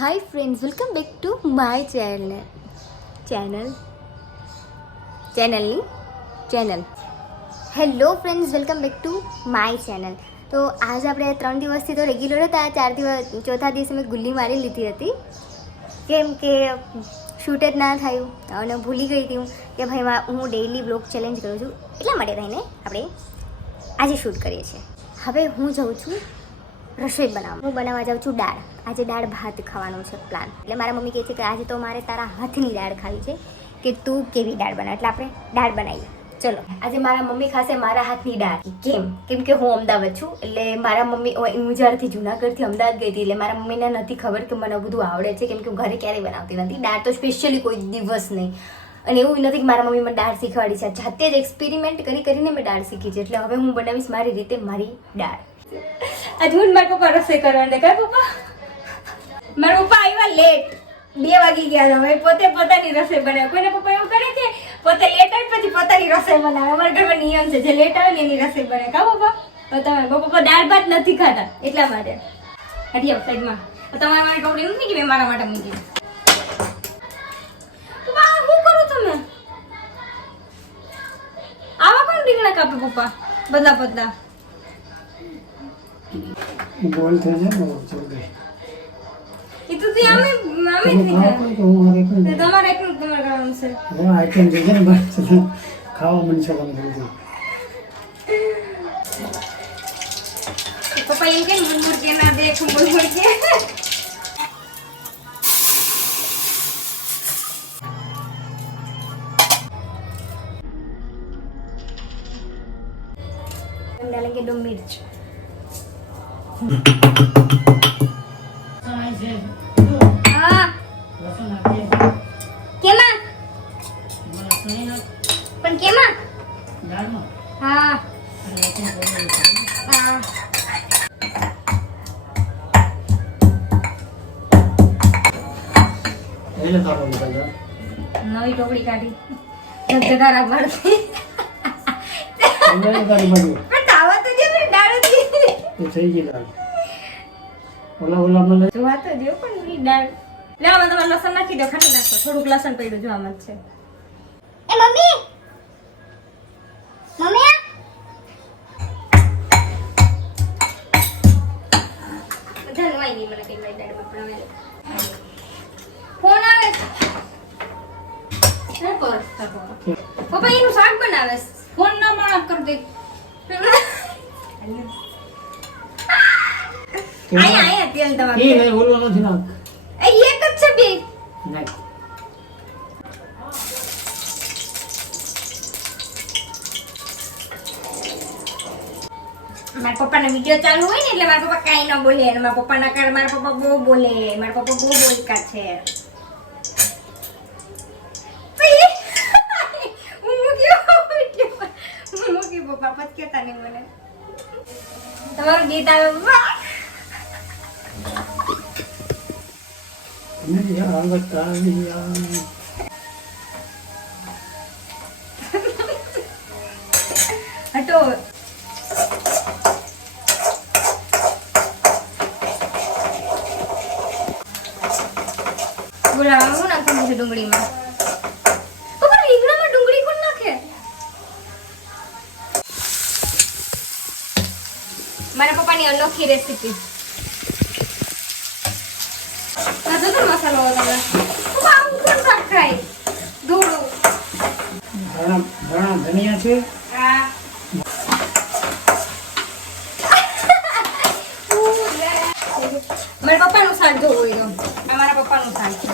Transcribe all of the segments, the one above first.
Hi friends, welcome back to my channel. Hello friends, welcome back to my channel. તો આજ આપણે 3 દિવસથી તો રેગ્યુલર હતા. 4 દિવસ ચોથા દિવસે મેં ગુલ્લી મારી લીધી હતી કેમ કે શૂટ જ ના થયું અને ભૂલી ગઈ હતી કે ભાઈ હું ડેઈલી બ્લોગ ચેલેન્જ કરું છું, એટલા માટે થઈને આપણે આજે શૂટ કરીએ છીએ. હવે હું જાઉં છું રસોઈ બનાવવા. હું બનાવવા જાઉં છું દાળ. આજે દાળ ભાત ખાવાનું છે પ્લાન. એટલે મારા મમ્મી કહે છે કે આજે તો મારે તારા હાથની દાળ ખાવી છે, કે તું કેવી દાળ બનાવે, એટલે આપણે દાળ બનાવીએ. ચલો, આજે મારા મમ્મી ખાશે મારા હાથની દાળ. કેમ કે હું અમદાવાદ છું, એટલે મારા મમ્મી, હું જ્યારથી જુનાગઢથી અમદાવાદ ગઈ હતી એટલે મારા મમ્મીને નથી ખબર કે મને બધું આવડે છે, કેમ કે હું ઘરે ક્યારેય બનાવતી નથી દાળ, તો સ્પેશિયલી કોઈ દિવસ નહીં. અને એવું નથી કે મારા મમ્મી મને દાળ શીખવાડી છે, જાતે જ એક્સપેરિમેન્ટ કરીને મેં દાળ શીખી છે. એટલે હવે હું બનાવીશ મારી રીતે મારી દાળ. આજે હું મારા પપ્પા રસોઈ કરવાને કઈ પપ્પા, મારા પપ્પા આવ્યા લેટ, 2 વાગી ગયા. હવે પોતે પોતાની રસોઈ બનાવે. કોઈને પપ્પા એવું કરે કે પોતે લેટ આવે પછી પોતાની રસોઈ બનાવે. અમારા ઘરમાં નિયમ છે, જે લેટ આવે ને એની રસોઈ બનાવે. કા પપ્પા? તમારા પપ્પા દાળ ભાત નથી ખાતા એટલા માટે. હટી આવ સાઈડમાં. તમારા માટે કપડે નથી કે મેં મારા માટે મૂકી. પપ્પા શું કરો તમે? આવા કોણ રીંગણા કાપે પપ્પા? બદલા બદલા બોલ થઈ જાય ને જલ્દી. એ તો તે અમે થી ખાય. તમારે એકલું તમારે કરવાનું છે. હું આઈટમ જોજે ને બસ ખાવા મનશે તમને જલ્દી. પપ્પા એમ કે મુરમુર કે ના દેખ મુરમુર કે. डालेंगे 2 मिर्च. हाँ केमा पण केमा हाँ हाँ એને ખાવા નીકળજો. નવી ટોકડી કાઢી જગજગા રાખવાડતી. એને કાઢી બાજુ પણ તાવા તો જે મેં દાળ હતી એ થઈ ગઈ દાળ. ઓલા મને જોવા તો જો પણ ઈ દાળ લેવામાં તમારે લસણ નાખી દો, ખાટી નાખો. થોડુંક લસણ પડ્યું જોવામાં જ છે. એ મમ્મી મમ્મી ધનવાઈ નહીં મને કઈ દાળ બનાવે. ફોન આવે છે પર પપ્પા એનું શાક બનાવે. ફોન ના માફ કર દે. આયા તેલ તમારે એ નહીં ઓલો નથી ના એ એક જ છે બે. નહીં મારા પપ્પાનો વિડિયો ચાલુ હોય ને એટલે મારા પપ્પા કાઈ ન બોલે, અને મારા પપ્પાના કારણે મારા પપ્પા બહુ બોલે. મારા પપ્પા બહુ બોલકા છે. પપ્પા પત કેતા નહીં મને. તમારું ગીત આવે પપ્પા. નિયા વતાલિયા હટો. બોલા હું નાખું છું ડુંગળીમાં. પપ્પા રીંગણામાં ડુંગળી કોણ નાખે? મારા પપ્પાની અનોખી રેસીપી. આ તો મસાલો તમે પપ્પા આવું કોણ શાક ખાય? ધોળું ઘણા ધનિયા છે. આ મારા પપ્પાનું શાક જોવું હોય તો આ મારા પપ્પાનું શાક છે.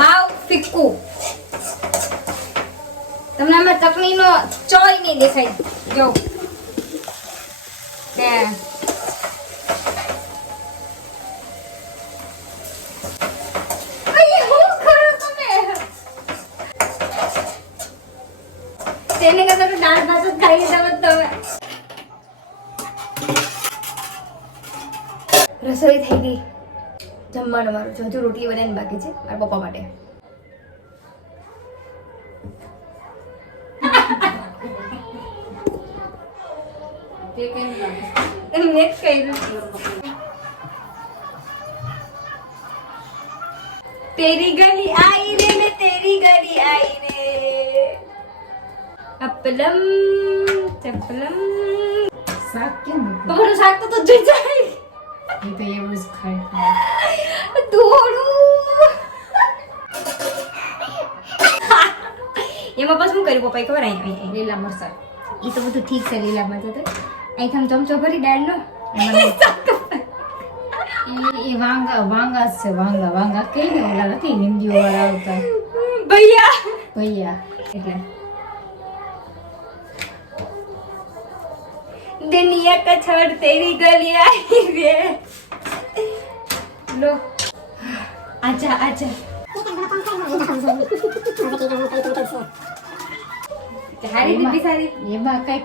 હાવ ફિક્કું. તમને આમાં ચટણીનો ચોય નહીં દેખાય. જો કે તેને કહેતા તો દાળ ભાત જ ખાઈ લીધા હોત તમે. રસોઈ થઈ ગઈ. જમવાનું મારું હજુ રોટલી બનાવીને બાકી છે મારા પપ્પા માટે. જે કે મેં કર્યું. तेरी गली आई रे मैं तेरी गली आई रे अपलम चपलम શાક કેમ મૂક્યું? તમારું શાક તો જોઈ જાય એ તો એવું જ ખાય. દોડું એમાં પછી શું કર્યું પપ્પાએ ખબર અહીં લીલા મરચાં. એ તો બધું ઠીક છે લીલા મરચાં તો અહીંથી આમ ચમચો ભરી દાળનો એ વાંગા જ છે. વાંગા કઈ ને ઓલા નથી હિન્દીઓ વાળા આવતા ભૈયા ભૈયા એટલે दुनिया का छोड़ तेरी गली आई रे लो आजा आजा સારી દીદી સારી એમાં કઈ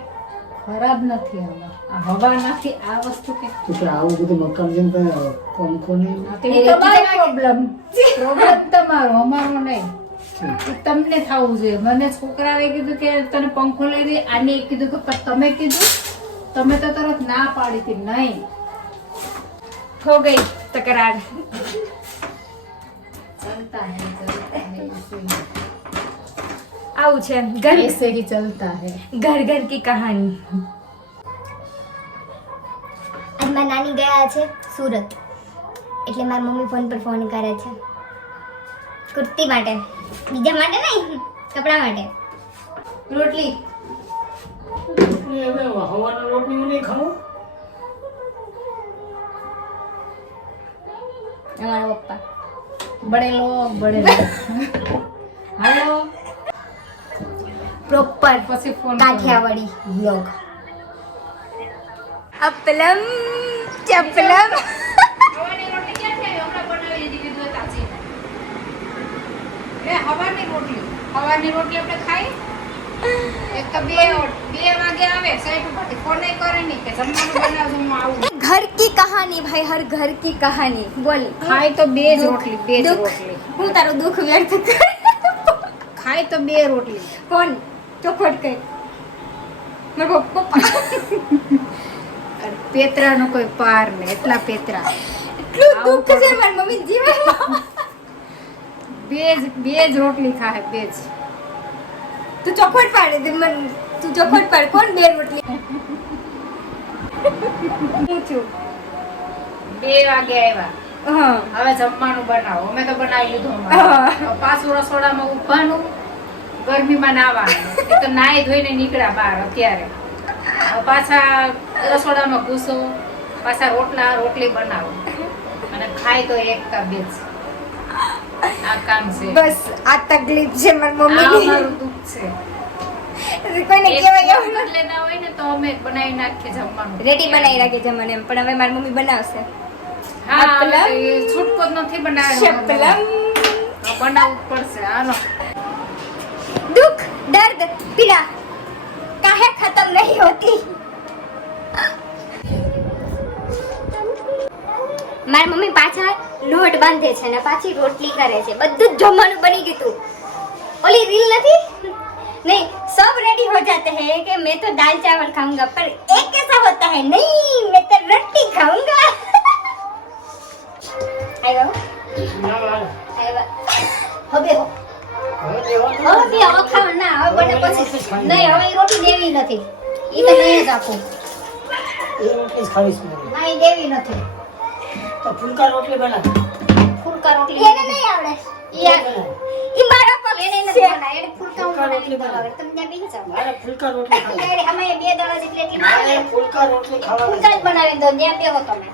ખરાબ નથી. આમાં આ હવા નથી આ વસ્તુ કે તો કે આવું બધું મકાન જેમ કાંઈ પંખો નહીં પ્રોબ્લેમ તમારો અમારો નહીં. તમને થવું જોઈએ. મને છોકરાએ કીધું કે તને પંખો લઈ દે. આને કીધું કે પણ તમે કીધું તમે તો તરત ના પાડી હતી. નહીં हो गई तकरार ચલતા હે આવું છે ઘર ऐसे ही चलता है. ઘર ઘર કી કહાની આજ મારી નાની ગયા છે સુરત એટલે મારી મમ્મી ફોન પર ફોન કરે છે કુર્તી માટે બીજા માટે નહીં કપડા માટે રોટલી હવે હવાનો લોટ નહીં નહીં ખાવું અમારા પપ્પા બડે લોગ હાલો પ્રોપર પછી ફોન કાઠિયાવાડી વ્લોગ અપલમ ચપલમ હવાની રોટલી આપણે ખાઈ એક તો બે વાગે આવે સાઈડ ઉપરથી ફોન કરે નહીં કે જમવાનું બનાવજો હું આવું. घर की कहानी भाई हर घर की कहानी बोल ખાય તો બે જ રોટલી દુઃખ હું તારું દુઃખ વ્યક્ત કર ખાય તો બે રોટલી. કોણ ચોખવટ કર મારો પપ્પા પેતરાનો કોઈ પાર ને એટલા પેતરા. એટલું દુઃખ છે મારી મમ્મી જીવનમાં બે જ રોટલી ખાય બે જ. તું ચોખવટ પાડે દે મન તું ચોખવટ પાડ કોણ બે રોટલી હું છું 2 વાગે આવ્યા. હા હવે જમવાનું બનાવો. અમે તો બનાવી લીધું. હવે પાછું રસોડામાં ઊભાનું ગરમીમાં નાવાનું. એ તો નાઈ ધોઈને નીકળ્યા બહાર અત્યારે. હવે પાછા રસોડામાં ઘૂસો પાછા રોટલી બનાવો અને ખાય તો એક કા બે જ. આ કામ છે. બસ આ તકલીફ છે મારી આ મમ્મીની અમારું દુઃખ છે. કોઈને એક કહેવાય એવું વખત લેતા હોય ને તો અમે બનાવી નાખીએ જમવાનું. રેડી બનાવી રાખે છે મને એમ પણ હવે મારી મમ્મી બનાવશે હા અપલમ. હવે એ છૂટકો જ નથી બનાવ્યો. શપલમ તો બનાવવું જ પડશે. હાલો दुख दर्द पीड़ा काहे खत्म नहीं होती મારી મમ્મી પાછા લોટ બાંધે છે ને પાછી રોટલી કરે છે બધું જ જમવાનું બની ગયું તું ઓલી રીલ નથી नहीं सब रेडी हो जाते हैं कि मैं तो दाल चावल खाऊंगा पर एक कैसा होता है नहीं मैं तो रोटी खाऊंगा आयो आयो હવે હો હવે ખાવા ના હવે બને પછી નહીં હવે ઈ રોટી દેવી નથી ઈ તો નહીં જ આપું એ રોટલી જ ખાવીશ મારે. ના ઈ દેવી નથી તો ફુલકા રોટલી બના ફૂલકા રોટલી એને નહીં આવડે ઈ મારા પગ એને નથી બનાય એને ફૂલકા હું બનાવી દઉં તમને બી જાવ મારે ફુલકા રોટલી ખાવી એટલે અમે બે દડા જેટલી એટલી મારે બનાવી ફુલકા રોટલી ખાવાની ફૂલકા જ બનાવી દો ત્યાં બેહો તમે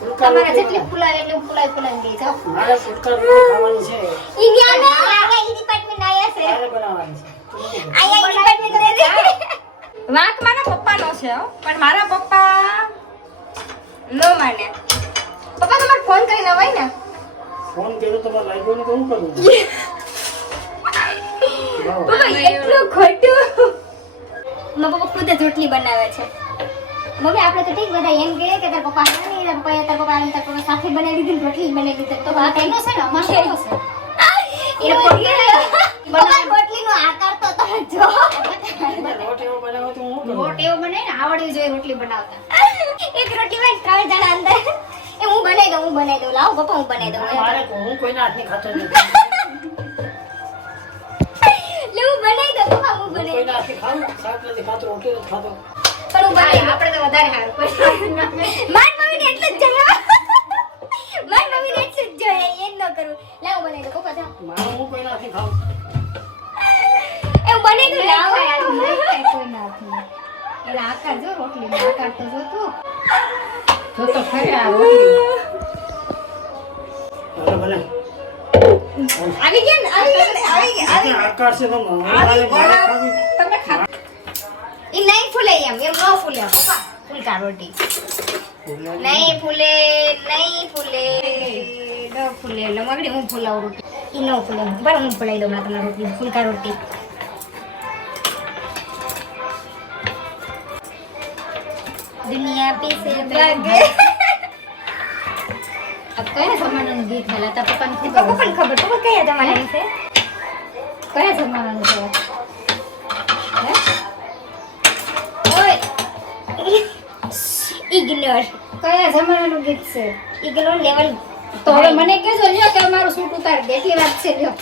ફુલકા તમારે રોટલી જેટલી બના. ફૂલાવે એટલી ફૂલાવી દઈ જાઓ મારે ફુલકા રોટલી ખાવાની છે ઈ ન્યા નહીં આયા ઈ ડિપાર્ટમેન્ટ આયા છે મારે બનાવવાની છે તું નથી બનાવવાની. આયા ઈ ડિપાર્ટમેન્ટ દે વાંક મારા પપ્પાનો છે હો પણ મારા પપ્પા નો માને પપ્પા તમારે ફોન કરીને હોય ને ફોન કર્યો તો મને લાગ્યો ને તો હું કરું વાહ. પપ્પા એટલું ખોટું મારા પપ્પા ખુદ જ રોટલી બનાવે છે મમ્મી આપણે તો ઠીક બધા એમ કહે કે તારા પપ્પા હા નહીં તારા પપ્પા સાથે બનાવી દીધી ને રોટલી બનાવી દીધી તો વાત એનો છે ને અમારો છે એ રોટલીનો આકાર તો તમે જો રોટ એવો બનાવો તો હું કરું લોટ એવો બને ને આવડવી જોઈએ રોટલી બનાવતા. એક રોટલીમાં 3 જણા અંદર. એ હું બનાવી દઉં. લાવો પપ્પા હું બનાવી દઉં. મારે હું કોઈના હાથની ખાતો નથી. લે હું બનાવી દઉં પપ્પા હું હું બનાવી દઉં. કોઈના હાથની ખાઉં, શાક નથી ખાતો, રોટલી નથી ખાતો. પણ હું બનાવી દઉં. આપણે તો વધારે સારું મારી મમ્મીને એટલું જ જોઈએ. મારી મમ્મીને એટલું જ જોઈએ. એ જ ન કરું. લે હું બનાવી દઉં પપ્પા જાઓ. મારે હું કોઈના હાથની ખાઉં. એ હું બનાવી દઉં. લાવો. કોઈ નથી એટલે આકાર જો રોટલી આકાર તો જો તો ખરી આ રોટલી ભલે ભલે. આવી ગયા ને આવી ગયા. આકાર છે તો મારે ખાવી. તમે ખા એ નહીં ફૂલે એમ ન ફૂલે પપ્પા. ફૂલકા રોટી નહીં ફૂલે. ન ફૂલે એટલે મગડી હું ફૂલાવું રોટી. એ ન ફૂલે બરાબર હું ફૂલાઈ દઉં તમને રોટલી ફૂલકા રોટી. દુનિયા પીસે ભાગે. આ કયા જમાનાનું ગીત હાલા તા પપ્પાને પપ્પા ખબર પણ ખબર પપ્પા કયા તમારા વિશે કયા જમાનાનું છે ઓય ઇગ્નોર કયા જમાનાનું ગીત છે ઇગ્નોર લેવલ. તો હવે મને કહેજો લ્યો કે અમારું શૂટ ઉતાર દે એટલી વાત છે લ્યો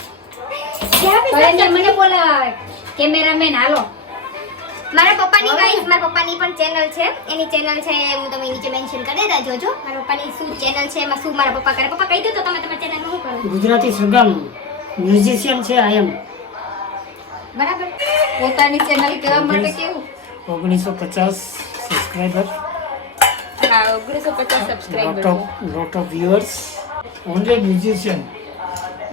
ક્યાં હવે મને બોલાવે કેમેરામેન હાલો મારા પપ્પાની ગાઈસ મારા પપ્પાની પણ ચેનલ છે. એની ચેનલ છે હું તમને નીચે મેન્શન કરી દેતા જોજો. મારા પપ્પાની શું ચેનલ છે એમાં શું મારા પપ્પા કરે. પપ્પા કહી દો તો તમે તમારી ચેનલમાં શું કરો ગુજરાતી સરગમ મ્યુઝિશિયન છે આઈ એમ. બરાબર પોતાની ચેનલ કહેવા માટે કેવું 1950 સબસ્ક્રાઇબર, હા 1950 lot of viewers, only musician.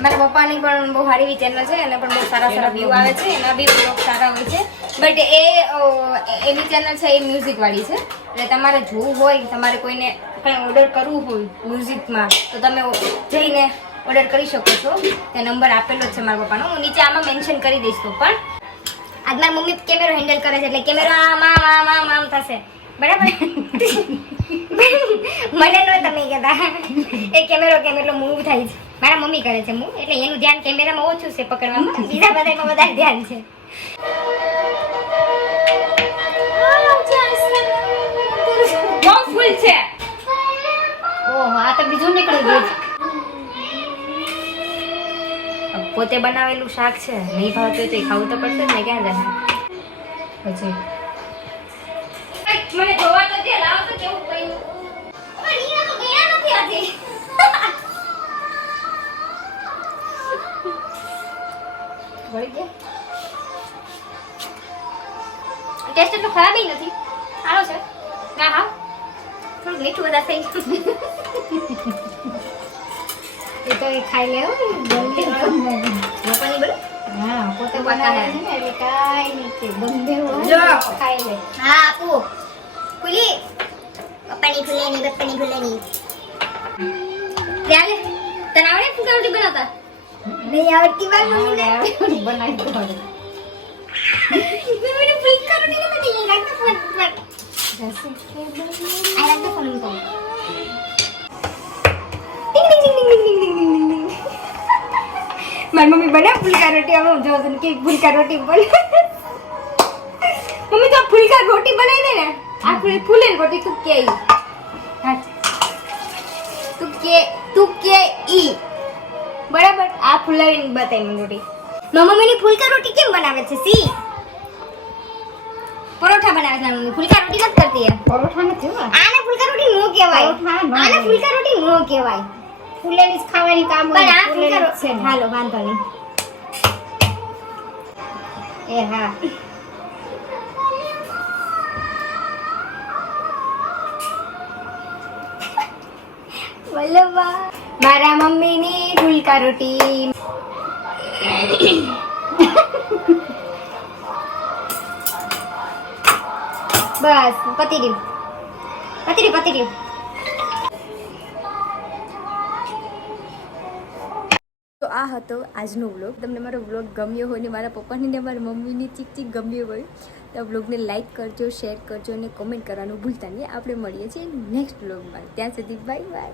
મારા પપ્પાની પણ બહુ સારી એવી ચેનલ છે. એને પણ બહુ સારા વ્યૂ આવે છે. એના બી બ્લોગ સારા હોય છે. બટ એની ચેનલ છે એ મ્યુઝિક વાળી છે. એટલે તમારે જોવું હોય તમારે કોઈને કંઈ ઓર્ડર કરવું હોય મ્યુઝિકમાં તો તમે જઈને ઓર્ડર કરી શકો છો. તે નંબર આપેલો જ છે મારા પપ્પાનો. હું નીચે આમાં મેન્શન કરી દઈશ. તો પણ આજ મારી મમ્મી કેમેરો હેન્ડલ કરે છે એટલે કેમેરો આમ થશે બરાબર. મને નો તમે કહેતા એ કેમેરો મૂવ થાય છે. મારા મમ્મી કરે છે મૂવ એટલે એનું ધ્યાન કેમેરામાં ઓછું છે પકડવામાં. બીજા બધામાં વધારે ધ્યાન છે. બહુ ફૂલ છે ઓહો આ તો બીજું નીકળી ગયું પોતે બનાવેલું શાક છે નહીં ભાવતું તો ખાવું તો પડશે ને. ક્યાં જાય પછી મને જોવા તો દે. લાવ તો કેવું પડ્યું. પણ ઈના તો ગયા નથી આજે. વળી ગયા ટેસ્ટ એટલો ખરાબ નથી. સારો છે. ના હા થોડું મીઠું વધારે થઈ ગયું. એ તો એ ખાઈ લેવું જલ્દી લોકોની બોલો. હા પોતે પપ્પા બનાવે છે ને એટલે કાંઈ નહીં કે ગંદે જો. હોય ખાઈ લે હા આપો ફૂલી પપ્પાની ફૂલેની. ચાલે તને આવડે ફૂલકા રોટી બનાવતા? નહીં આવડતી વાત મમ્મીને. બનાવી દો હવે. મમ્મીને ફૂલકા રોટી નથી લાગતો ફોન પર. જશે કે બની. આ લાગતો ફોન પર. ટિંગ ટિંગ ટિંગ ટિંગ ટિંગ ટિંગ ટિંગ ટિંગ. મારી મમ્મી બનાવે ફૂલકા રોટી. હવે હું જોઉં છું કે ફૂલકા રોટી બને. મમ્મી તો ફૂલકા રોટી બનાવી દે ને. આ ફૂલેની રોટી તું કે ઈ. હા તું કે ઈ બરાબર. આ ફૂલાવીને બતાવી મને રોટી. મમ્મીની ફૂલકા રોટી કેમ બનાવે છે? સી પરોઠા બનાવે છે મમ્મી. ફૂલકા રોટી નથી કરતી એ. પરોઠા નથી હો. આને ફૂલકા રોટી નો કહેવાય. પરોઠા ન આને ફૂલકા રોટી નો કહેવાય. ફૂલેલી જ ખાવાની કામ પણ હોય આ ફૂલકા ફૂલેલી જ રોટી છે ને. હાલો વાંધો નહીં. એ હા વલ્લભા મારા મમ્મીની ફૂલકા રોટી. બસ પતી રહ્યું. તો આ હતો આજનો વ્લોગ. તમને મારો વ્લોગ ગમ્યો હોય ને મારા પપ્પાની ને મારા મમ્મીની ચીક ગમ્યો હોય તો વ્લોગને લાઇક કરજો, શેર કરજો અને કોમેન્ટ કરવાનું ભૂલતા નહીં. આપણે મળીએ છીએ નેક્સ્ટ વ્લોગમાં. ત્યાં સુધી બાય બાય.